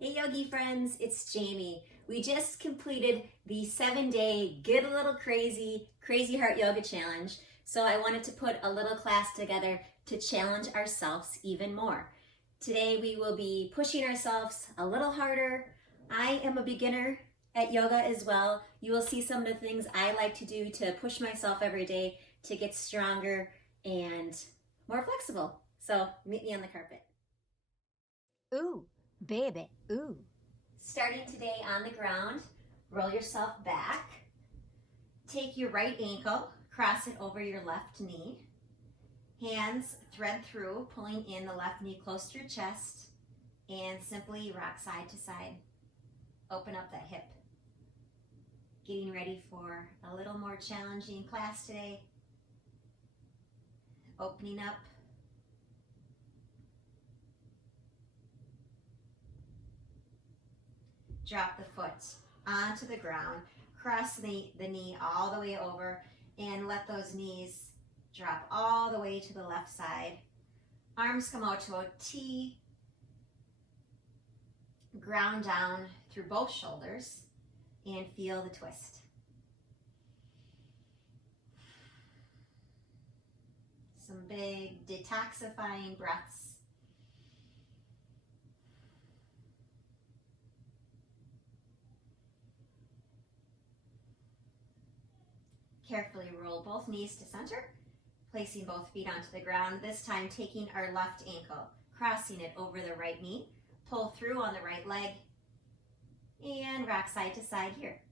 Hey yogi friends, it's Jaime. We just completed the 7-day Get a Little Crazy Heart Yoga Challenge. So I wanted to put a little class together to challenge ourselves even more. Today we will be pushing ourselves a little harder. I am a beginner at yoga as well. You will see some of the things I like to do to push myself every day to get stronger and more flexible. So meet me on the carpet. Ooh, baby, ooh. Starting today on the ground, roll yourself back. Take your right ankle, cross it over your left knee. Hands thread through, pulling in the left knee close to your chest, and simply rock side to side. Open up that hip. Getting ready for a little more challenging class today. Opening up. Drop the foot onto the ground, cross the knee all the way over, and let those knees drop all the way to the left side. Arms come out to a T, ground down through both shoulders, and feel the twist. Some big detoxifying breaths. Carefully roll both knees to center, placing both feet onto the ground, this time taking our left ankle, crossing it over the right knee, pull through on the right leg, and rock side to side here.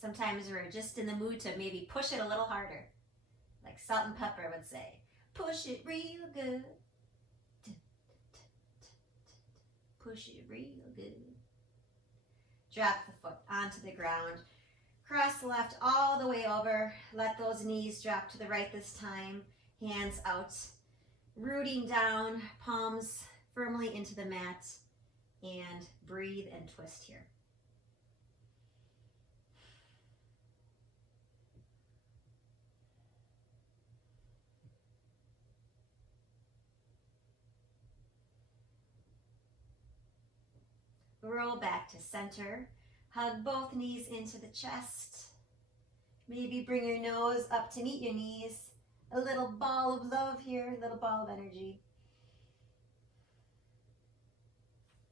Sometimes we're just in the mood to maybe push it a little harder, like Salt and Pepper would say, push it real good. Push it real good. Drop the foot onto the ground. Cross the left all the way over. Let those knees drop to the right this time. Hands out. Rooting down, palms firmly into the mat. And breathe and twist here. Roll back to center. Hug both knees into the chest. Maybe bring your nose up to meet your knees. A little ball of love here, a little ball of energy.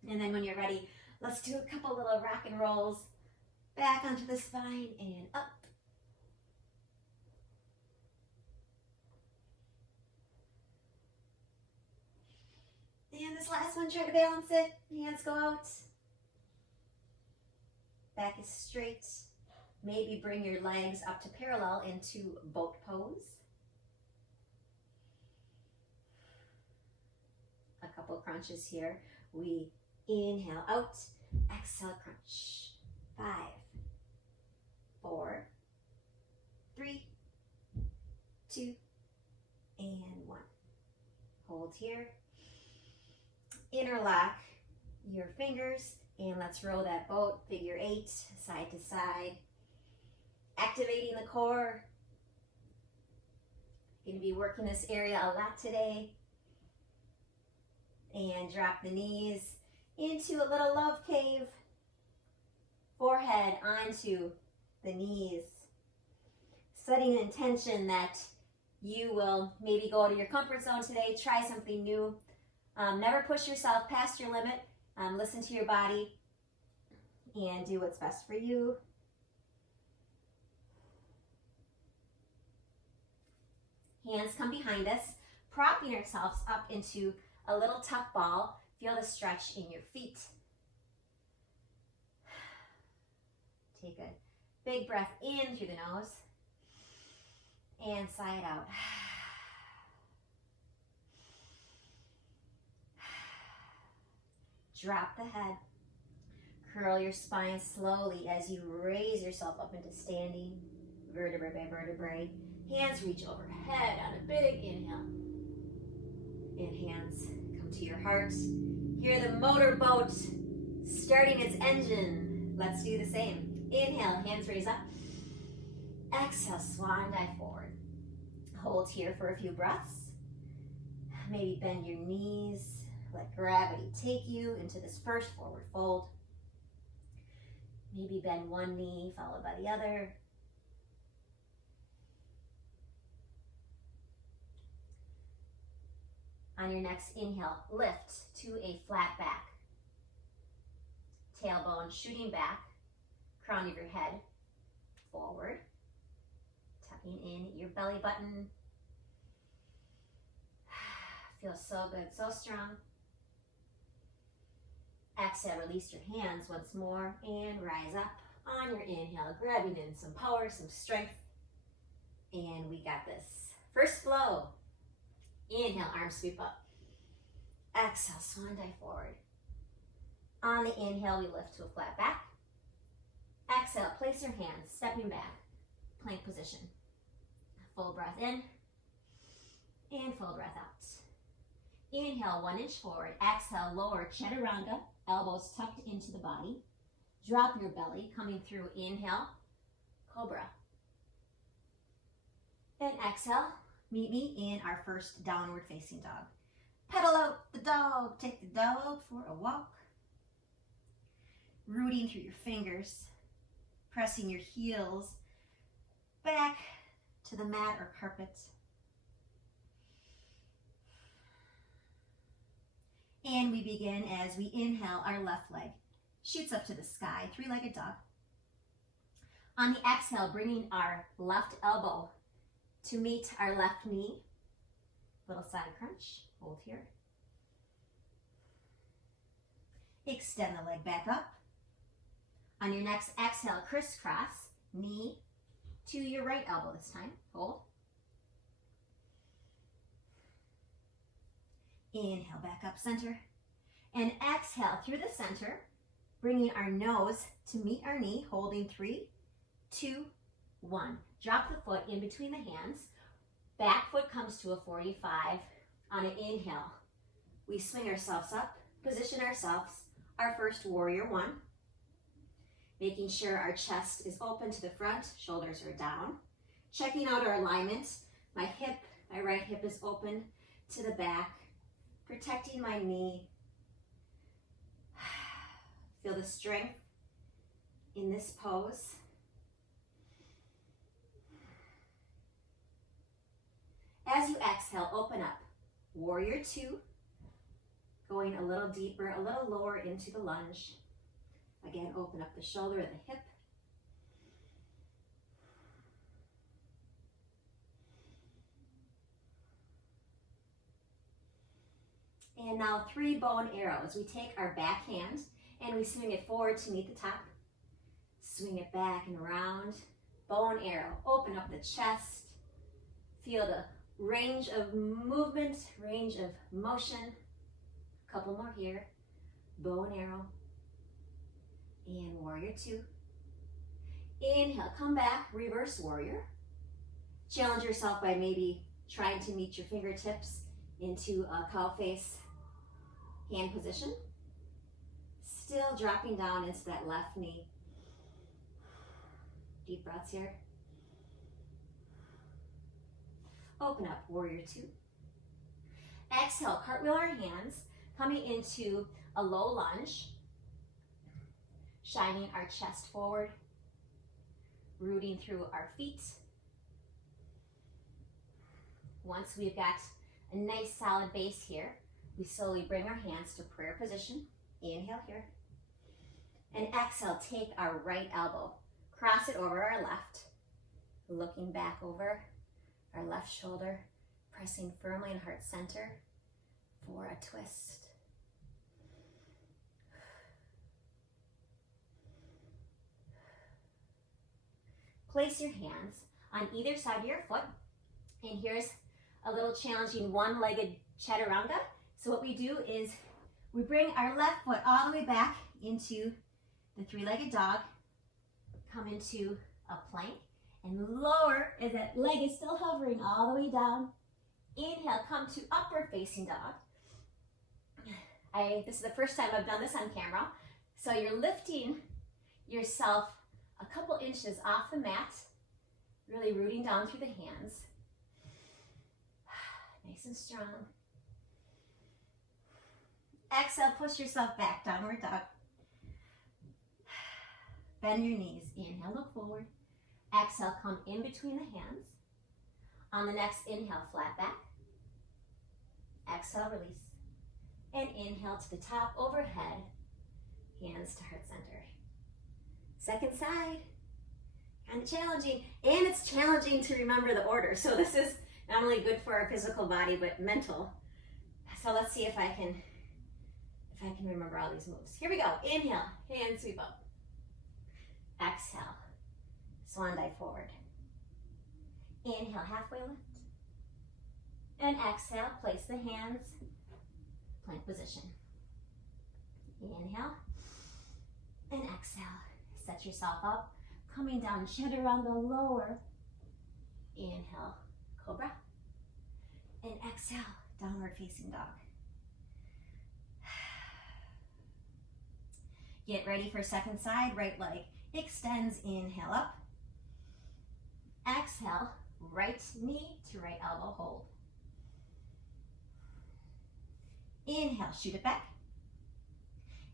And then when you're ready, let's do a couple little rock and rolls. Back onto the spine and up. And this last one, try to balance it. Hands go out. Back is straight. Maybe bring your legs up to parallel into boat pose. A couple crunches here. We inhale out, exhale crunch. 5, 4, 3, 2, and 1. Hold here. Interlock your fingers. And let's roll that boat, figure 8, side to side. Activating the core. Going to be working this area a lot today. And drop the knees into a little love cave. Forehead onto the knees. Setting an intention that you will maybe go out of your comfort zone today, try something new. Never push yourself past your limit. Listen to your body and do what's best for you. Hands come behind us, propping ourselves up into a little tuck ball. Feel the stretch in your feet. Take a big breath in through the nose and sigh it out. Drop the head. Curl your spine slowly as you raise yourself up into standing, vertebrae by vertebrae. Hands reach overhead on a big inhale. And hands come to your heart. Hear the motorboat starting its engine. Let's do the same. Inhale, hands raise up. Exhale, swan dive forward. Hold here for a few breaths. Maybe bend your knees, let gravity take you into this first forward fold. Maybe bend one knee followed by the other. On your next inhale, lift to a flat back. Tailbone shooting back, crown of your head forward. Tucking in your belly button. Feels so good, so strong. Exhale, release your hands once more and rise up. On your inhale, grabbing in some power, some strength. And we got this. First flow. Inhale, arms sweep up. Exhale, swan dive forward. On the inhale, we lift to a flat back. Exhale, place your hands, stepping back, plank position. Full breath in and full breath out. Inhale, 1 inch forward. Exhale, lower chaturanga, elbows tucked into the body. Drop your belly, coming through. Inhale, cobra. And exhale, meet me in our first downward facing dog. Pedal out the dog, take the dog for a walk. Rooting through your fingers, pressing your heels back to the mat or carpet. And we begin as we inhale, our left leg shoots up to the sky, three-legged dog. On the exhale, bringing our left elbow to meet our left knee. Little side crunch, hold here. Extend the leg back up. On your next exhale, crisscross, knee to your right elbow this time, hold. Inhale, back up center. And exhale through the center, bringing our nose to meet our knee, holding 3, 2, 1. Drop the foot in between the hands. Back foot comes to a 45. On an inhale, we swing ourselves up, position ourselves, our first warrior 1. Making sure our chest is open to the front, shoulders are down. Checking out our alignment. My right hip is open to the back, protecting my knee. Feel the strength in this pose. As you exhale, open up. Warrior 2, going a little deeper, a little lower into the lunge. Again, open up the shoulder and the hip. And now 3 bow and arrows. We take our back hand and we swing it forward to meet the top. Swing it back and around. Bow and arrow. Open up the chest. Feel the range of movement, range of motion. A couple more here. Bow and arrow. And warrior 2. Inhale, come back, reverse warrior. Challenge yourself by maybe trying to meet your fingertips into a cow face hand position. Still dropping down into that left knee. Deep breaths here. Open up, warrior 2. Exhale, cartwheel our hands, coming into a low lunge. Shining our chest forward, rooting through our feet. Once we've got a nice solid base here, we slowly bring our hands to prayer position. Inhale here. And exhale, take our right elbow, cross it over our left, looking back over our left shoulder, pressing firmly in heart center for a twist. Place your hands on either side of your foot. And here's a little challenging one-legged chaturanga. So what we do is we bring our left foot all the way back into the 3-legged dog, come into a plank, and lower as that leg is still hovering all the way down. Inhale, come to upward facing dog. This is the first time I've done this on camera. So you're lifting yourself a couple inches off the mat, Really rooting down through the hands. Nice and strong. Exhale, push yourself back, downward dog. Bend your knees. Inhale, look forward. Exhale, come in between the hands. On the next inhale, flat back. Exhale, release. And inhale to the top, overhead. Hands to heart center. Second side. Kind of challenging. And it's challenging to remember the order. So this is not only good for our physical body, but mental. So let's see if I can remember all these moves. Here we go. Inhale, hand sweep up. Exhale, swan dive forward. Inhale, halfway lift. And exhale, place the hands, plank position. Inhale, and exhale. Set yourself up, coming down, chaturanga lower. Inhale, cobra. And exhale, downward facing dog. Get ready for second side, right leg extends, inhale up. Exhale, right knee to right elbow, hold. Inhale, shoot it back.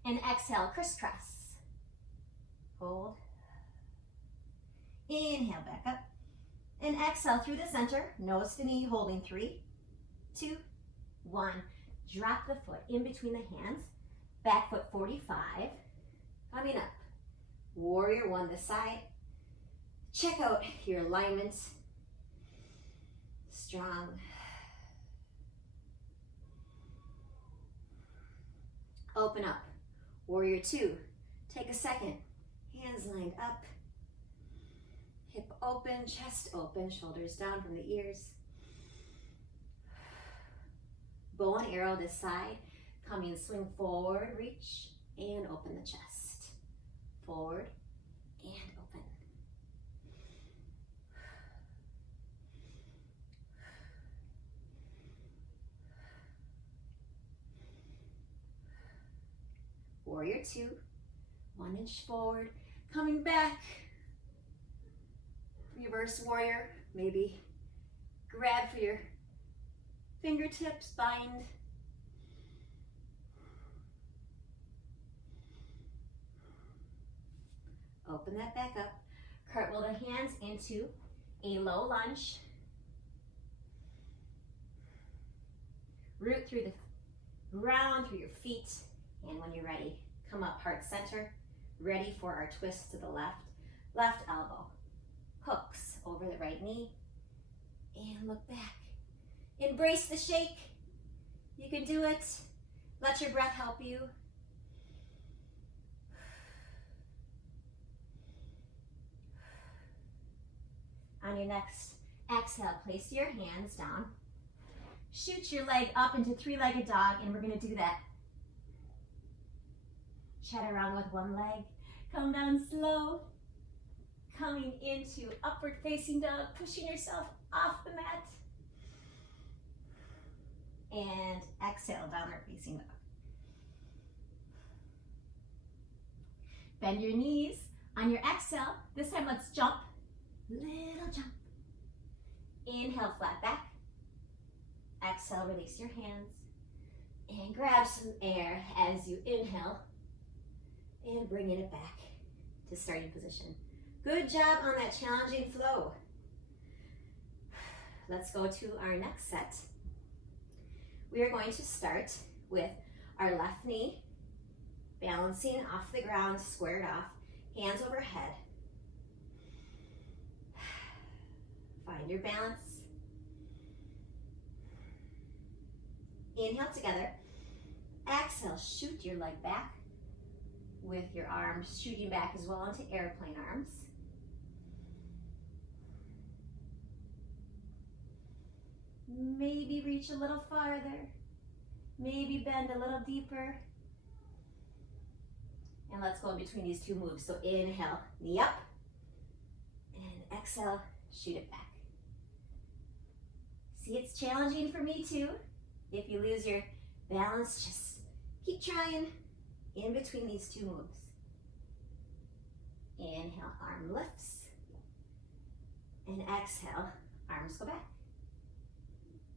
And exhale, crisscross. Hold. Inhale, back up. And exhale through the center, nose to knee, holding 3, 2, 1. Drop the foot in between the hands. Back foot 45. Coming up. Warrior 1 this side. Check out your alignment. Strong. Open up. Warrior 2. Take a second. Hands lined up. Hip open, chest open, shoulders down from the ears. Bow and arrow this side. Coming, swing forward, reach, and open the chest. Forward and open. Warrior 2, 1 inch forward, coming back. Reverse warrior, maybe grab for your fingertips, bind. Open that back up. Cartwheel the hands into a low lunge. Root through the ground, through your feet. And when you're ready, come up heart center. Ready for our twist to the left. Left elbow. Hooks over the right knee. And look back. Embrace the shake. You can do it. Let your breath help you. On your next exhale, place your hands down. Shoot your leg up into 3-legged dog, and we're going to do that. Chaturanga with one leg. Come down slow. Coming into upward facing dog, pushing yourself off the mat. And exhale, downward facing dog. Bend your knees. On your exhale, this time let's jump. Little jump. Inhale, flat back. Exhale, release your hands. And grab some air as you inhale. And bringing it back to starting position. Good job on that challenging flow. Let's go to our next set. We are going to start with our left knee, balancing off the ground, squared off, hands overhead. Find your balance. Inhale together. Exhale, shoot your leg back with your arms shooting back as well into airplane arms. Maybe reach a little farther. Maybe bend a little deeper. And let's go in between these two moves. So inhale, knee up. And exhale, shoot it back. See, it's challenging for me too. If you lose your balance, just keep trying in between these two moves. Inhale, arm lifts. And exhale, arms go back.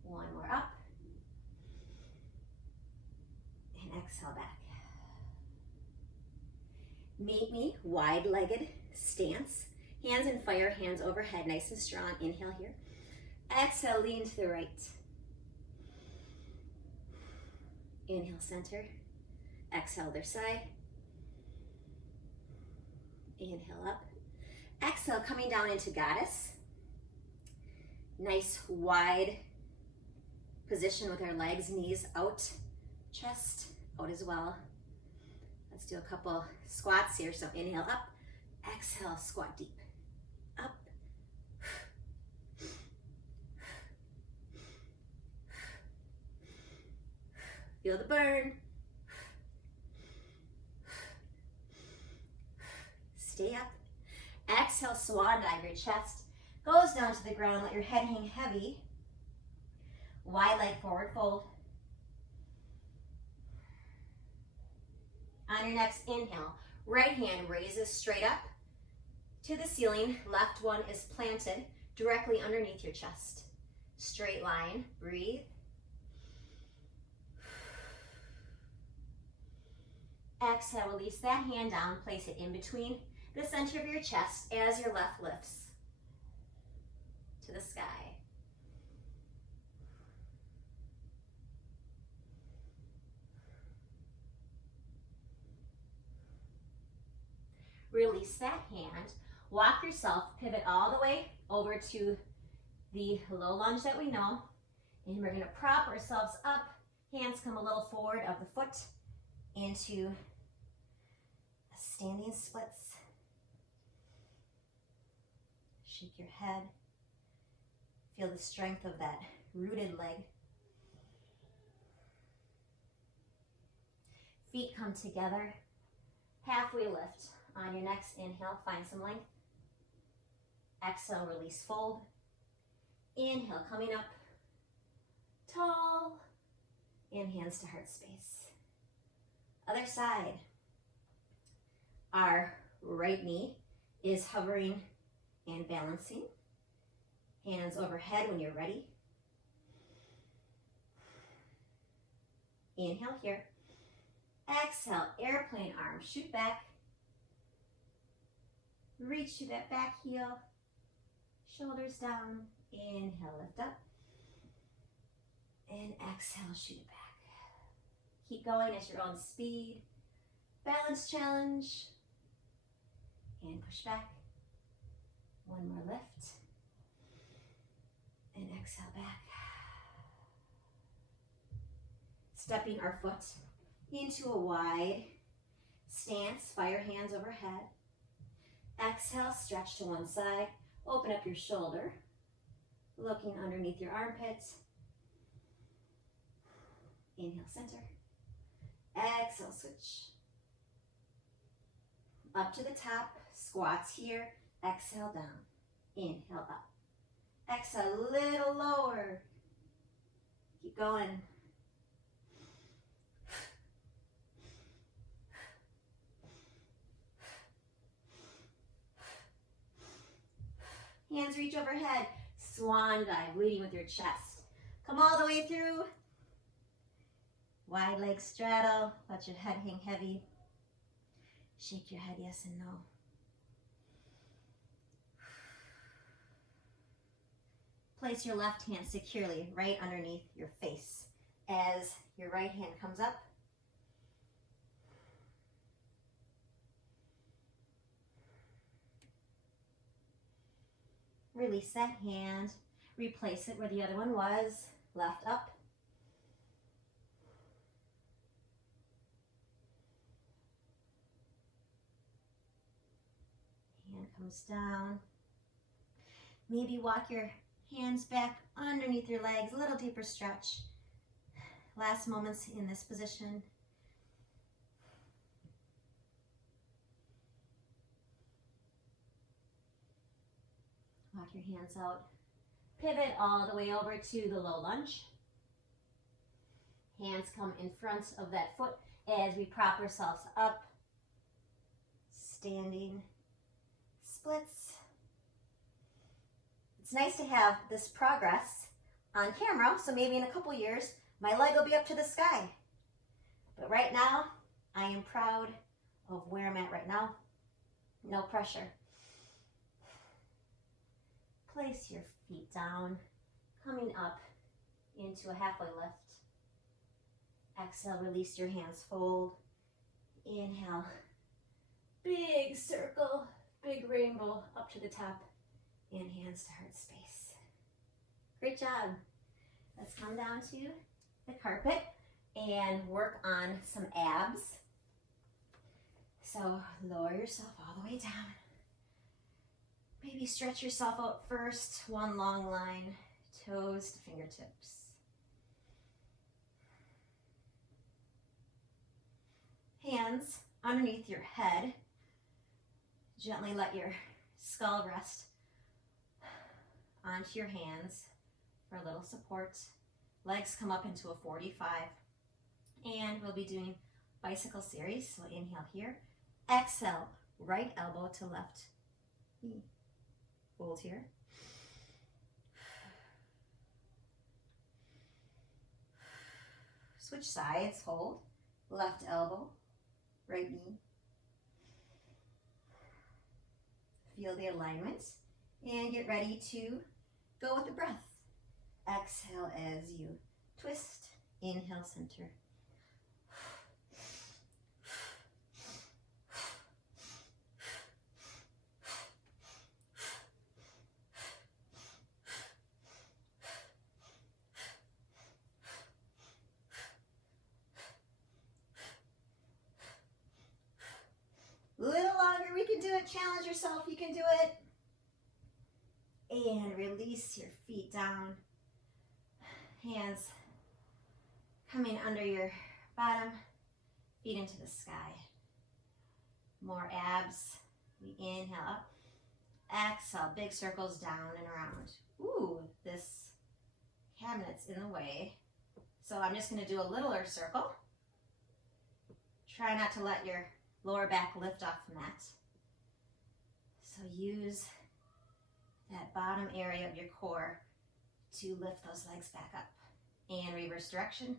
One more up. And exhale back. Meet me, wide-legged stance. Hands in fire, hands overhead, nice and strong. Inhale here. Exhale, lean to the right. Inhale, center. Exhale, other side. Inhale up. Exhale, coming down into goddess. Nice wide position with our legs, knees out, chest out as well. Let's do a couple squats here. So inhale up, exhale, squat deep. Up. Feel the burn. Stay up. Exhale, swan dive. Your chest goes down to the ground. Let your head hang heavy. Wide leg forward fold. On your next inhale, right hand raises straight up to the ceiling. Left one is planted directly underneath your chest. Straight line, breathe. Exhale, release that hand down, place it in between the center of your chest as your left lifts to the sky. Release that hand, walk yourself, pivot all the way over to the low lunge that we know, and we're going to prop ourselves up, hands come a little forward of the foot into a standing splits. Shake your head, feel the strength of that rooted leg. Feet come together, halfway lift. On your next inhale, find some length. Exhale, release, fold. Inhale, coming up tall. And hands to heart space. Other side. Our right knee is hovering and balancing. Hands overhead when you're ready. Inhale here. Exhale, airplane arms, shoot back. Reach to that back heel, shoulders down. Inhale, lift up. And exhale, shoot it back. Keep going at your own speed. Balance challenge. And push back. One more lift. And exhale back. Stepping our foot into a wide stance, fire hands overhead. Exhale, stretch to one side, open up your shoulder, looking underneath your armpits. Inhale, center. Exhale, switch. Up to the top, squats here. Exhale, down. Inhale, up. Exhale, a little lower. Keep going. Hands reach overhead. Swan dive, leading with your chest. Come all the way through. Wide leg straddle. Let your head hang heavy. Shake your head yes and no. Place your left hand securely right underneath your face as your right hand comes up. Release that hand, replace it where the other one was, left up. Hand comes down. Maybe walk your hands back underneath your legs, a little deeper stretch. Last moments in this position. Walk your hands out. Pivot all the way over to the low lunge. Hands come in front of that foot as we prop ourselves up. Standing splits. it's nice to have this progress on camera, so maybe in a couple years, my leg will be up to the sky. But right now, I am proud of where I'm at right now. No pressure. Place your feet down, coming up into a halfway lift. Exhale, release your hands, fold. Inhale, big circle, big rainbow up to the top, and hands to heart space. Great job. Let's come down to the carpet and work on some abs. So lower yourself all the way down. Maybe stretch yourself out first, one long line, toes to fingertips. Hands underneath your head. Gently let your skull rest onto your hands for a little support. Legs come up into a 45. And we'll be doing bicycle series. So inhale here. Exhale, right elbow to left knee. Hold here. Switch sides, hold. Left elbow, right knee. Feel the alignment and get ready to go with the breath. Exhale as you twist. Inhale, center. A little longer, we can do it. Challenge yourself, you can do it. And release your feet down. Hands coming under your bottom, feet into the sky. More abs. We inhale up. Exhale, big circles down and around. Ooh, this cabinet's in the way. So I'm just gonna do a littler circle. Try not to let your lower back lift off the mat. So use that bottom area of your core to lift those legs back up. And reverse direction.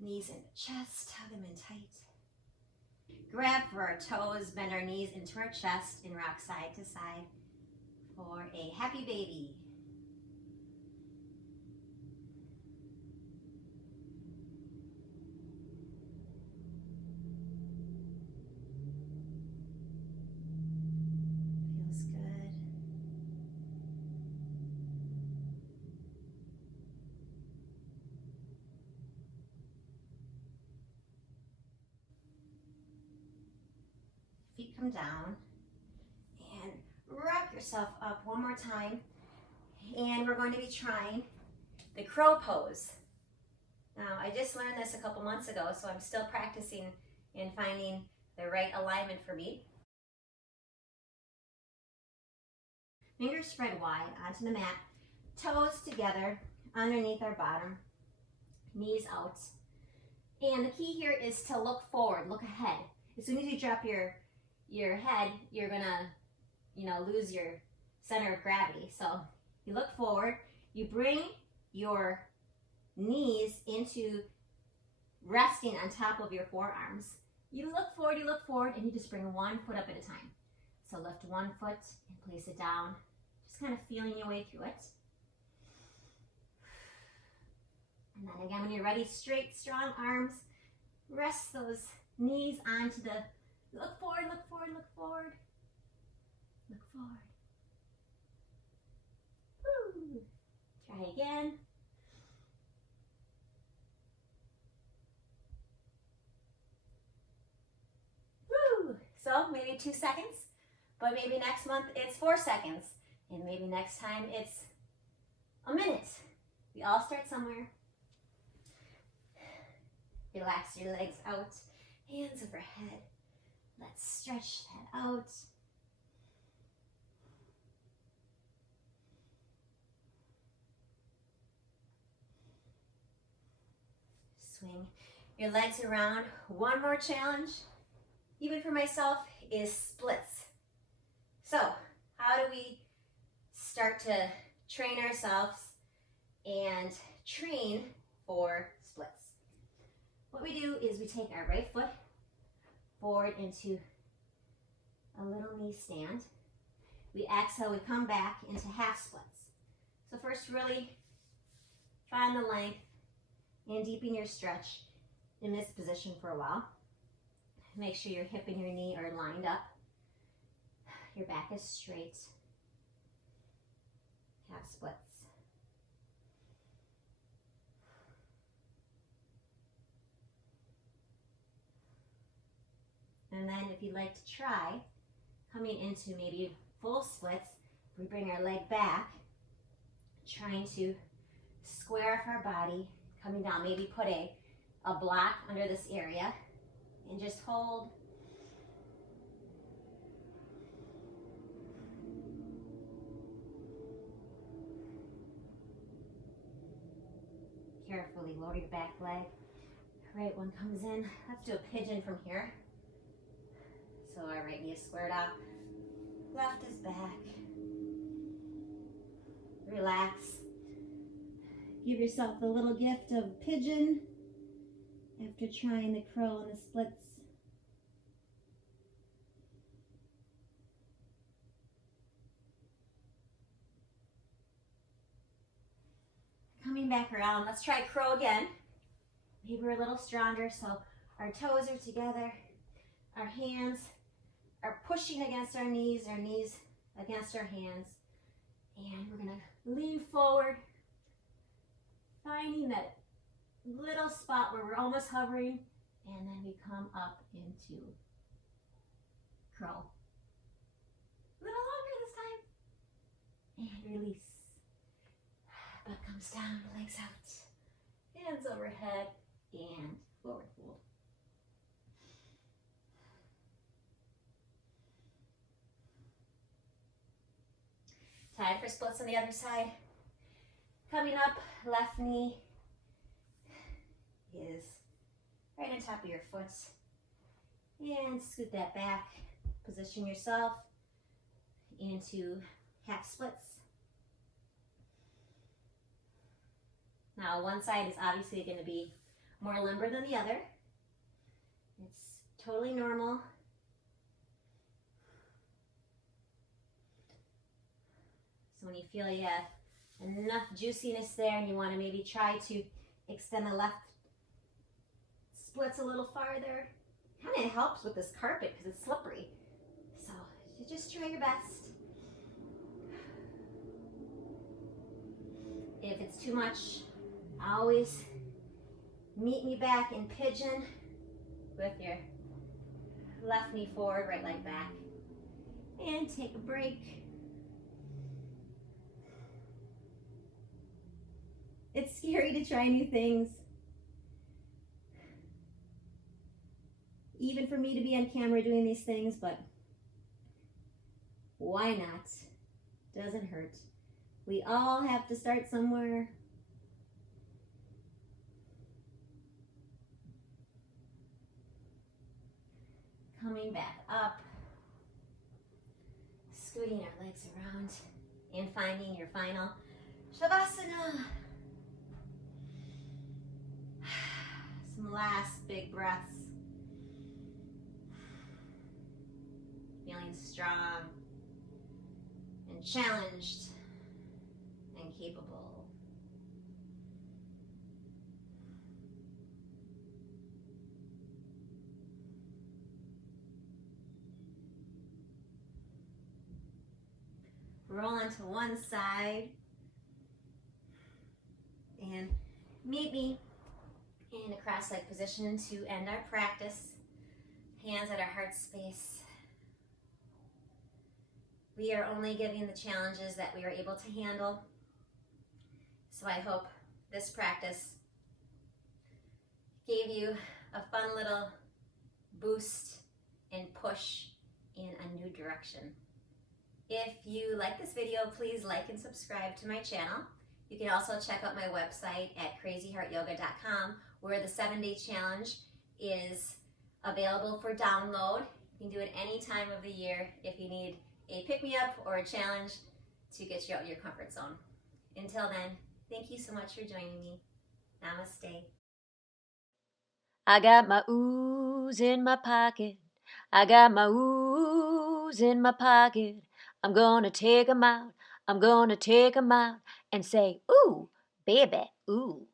Knees in the chest, hug them in tight. Grab for our toes, bend our knees into our chest and rock side to side for a happy baby. Feels good. Feet come down and rock yourself up one more time. And we're going to be trying the crow pose. Now, I just learned this a couple months ago, so I'm still practicing and finding the right alignment for me. Fingers spread wide onto the mat, toes together underneath our bottom, knees out. And the key here is to look forward, look ahead. As soon as you drop your head, you're gonna, lose your center of gravity. So you look forward, you bring your knees into resting on top of your forearms. You look forward, and you just bring one foot up at a time. So lift one foot and place it down, just kind of feeling your way through it. And then again, when you're ready, straight, strong arms, rest those knees onto the, look forward, look forward, look forward, look forward. Woo. Try again. Woo. So maybe 2 seconds, but maybe next month it's 4 seconds, and maybe next time it's a minute. We all start somewhere. Relax your legs out, hands overhead. Let's stretch that out. swing your legs around. One more challenge, even for myself, is splits. So how do we start to train ourselves and train for splits? What we do is we take our right foot forward into a little knee stand. We exhale, we come back into half splits. So first, really find the length and deepen your stretch in this position for a while. Make sure your hip and your knee are lined up. Your back is straight. Half splits. And then if you'd like to try coming into maybe full splits, we bring our leg back, trying to square off our body, coming down. Maybe put a block under this area and just hold. Carefully lower your back leg. Right one comes in. Let's do a pigeon from here. So our right knee is squared out. Left is back. Relax. Give yourself the little gift of pigeon after trying the crow and the splits. Coming back around, let's try crow again. Maybe we're a little stronger, so our toes are together, our hands are pushing against our knees against our hands, and we're gonna lean forward, finding that little spot where we're almost hovering, and then we come up into crow. A little longer this time, and release. Butt comes down, legs out, hands overhead, and forward fold. Time for splits on the other side. Coming up, left knee is right on top of your foot. And scoot that back. Position yourself into half splits. Now, one side is obviously going to be more limber than the other. It's totally normal. So when you feel you have enough juiciness there and you want to maybe try to extend the left splits a little farther, kind of helps with this carpet because it's slippery. So you just try your best. If it's too much, always meet me back in pigeon with your left knee forward, right leg back. And take a break. It's scary to try new things. Even for me to be on camera doing these things, but why not? Doesn't hurt. We all have to start somewhere. Coming back up, scooting our legs around, and finding your final Shavasana. Some last big breaths. Feeling strong and challenged and capable. Roll onto one side and meet me in a cross-legged position to end our practice. Hands at our heart space. We are only giving the challenges that we are able to handle. So I hope this practice gave you a fun little boost and push in a new direction. If you like this video, please like and subscribe to my channel. You can also check out my website at crazyheartyoga.com, where the 7-day challenge is available for download. You can do it any time of the year if you need a pick-me-up or a challenge to get you out of your comfort zone. Until then, thank you so much for joining me. Namaste. I got my ooze in my pocket. I got my ooze in my pocket. I'm gonna take 'em out. I'm gonna take 'em out and say, ooh, baby, ooh.